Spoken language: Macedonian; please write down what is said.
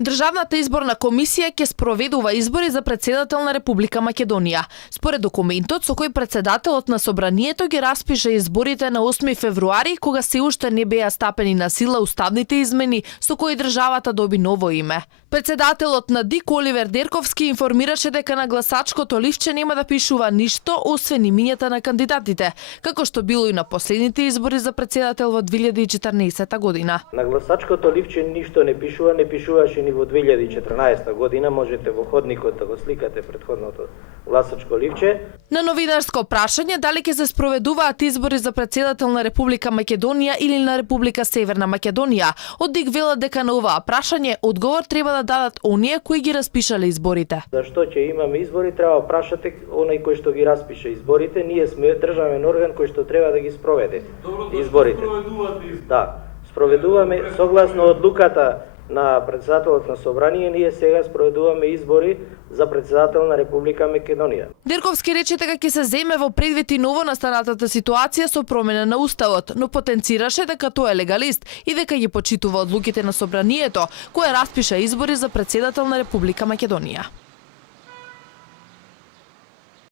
Државната изборна комисија ќе спроведува избори за председател на Република Македонија. Според документот со кој председателот на собранието ги распише изборите на 8 февруари, кога се уште не беа стапени на сила уставните измени со кои државата доби ново име. Председателот на ДИК Оливер Дерковски информираше дека на гласачкото ливче нема да пишува ништо освен имињата на кандидатите, како што било и на последните избори за председател во 2014 година. На гласачкото ливче ништо не пишуваше ни во 2014 година, можете во ходникот да го сликате претходното гласачко ливче. На новинарско прашање дали ќе се спроведуваат избори за председател на Република Македонија или на Република Северна Македонија, од ДИК велат дека на оваа прашање одговор треба да дадат оние кои ги распишале изборите. Зашто ќе имаме избори, треба прашате оној кој што ги распише изборите, ние сме државен орган кој што треба да ги спроведе изборите. Да, спроведуваме согласно одлуката на председателот на собрание, ние сега спроведуваме избори за председател на Република Македонија. Дерковски рече дека ќе се земе во предвид и ново настанатата ситуација со промена на уставот, но потенцираше дека тој е легалист и дека ги почитува одлуките на собранието, кое распиша избори за председател на Република Македонија.